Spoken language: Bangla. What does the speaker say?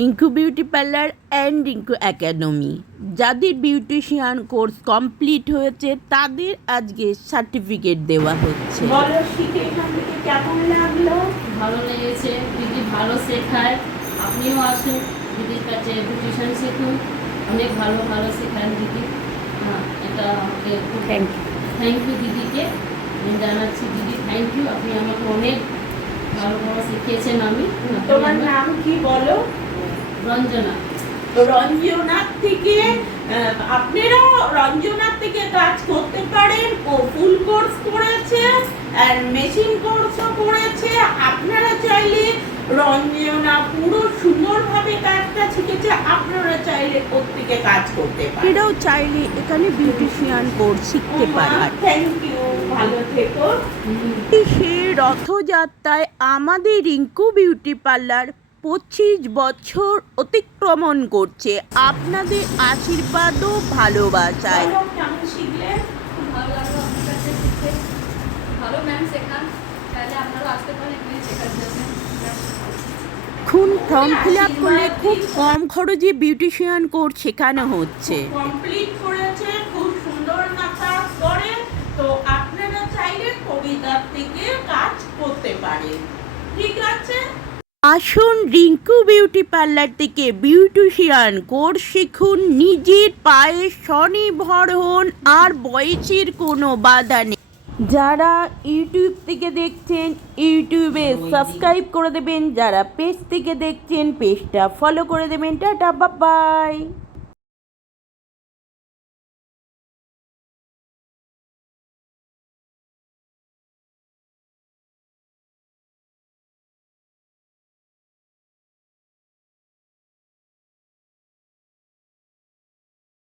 Rinku beauty parlour and Rinku academy যাদের বিউটিশিয়ান কোর্স কমপ্লিট হয়েছে তাদের আজকে সার্টিফিকেট দেওয়া হচ্ছে। বলো শিখে এখান থেকে কেমন লাগল? ভালো লেগেছে। দিদি ভালো শেখায়। আপনিও আসুন। দিদির কাছে টিউশন শিখুন। অনেক ভালো ভালো শেখান দিদি। হ্যাঁ এটা আমাকে থ্যাংক ইউ থ্যাংক ইউ দিদিকে। আমি জানাচ্ছি দিদি থ্যাংক ইউ আপনি আমাকে অনেক ভালো ভালো শিখিয়েছেন আমি। তোমার নাম কি বলো? রঞ্জনা। রঞ্জনার থেকে আহ, আপনারাও রঞ্জনার থেকে কাজ করতে পারেন। ও ফুল কোর্স করেছে আর মেশিন কোর্সও করেছে। আপনারা চাইলে রঞ্জনা পুরো সুন্দরভাবে কাজটা শিখেছে। আপনারা চাইলে থেকে কাজ করতে পারেন। এরাও চাইলে এখানে বিউটিশিয়ান কোর্স শিখতে পারেন থ্যাংক ইউ ভালো থেকো। সে রথযাত্রায় আমাদের রিঙ্কু বিউটি পার্লার পঁচিশ বছর অতিক্রমণ করছে। আপনাদের আশীর্বাদও ভালোবাসায়। কেমন শিখলে? খুব ভালো লাগল আপনার কাছে শিখতে ভালো ম্যাম শেখান। চাইলে আপনারাও আসতে পারেন এখানে ফর্ম ফিল আপ করলে খুব কম খরচে বিউটিশিয়ান কোর্স শেখানো হচ্ছে। কমপ্লিট করেছে খুব সুন্দর কাজ করে। তো আপনারা চাইলে কবিতার থেকে কাজ করতে পারেন। ঠিক আছে? আসুন রিঙ্কু বিউটি পার্লার থেকে বিউটিশিয়ান কোর্স শিখুন, নিজের পায়ে স্বনির্ভর হন আর বয়সের কোনো বাধা নেই। যারা ইউটিউব থেকে দেখছেন, ইউটিউবে সাবস্ক্রাইব করে দেবেন, যারা পেজ থেকে দেখছেন, পেজটা ফলো করে দেবেন। Tata bye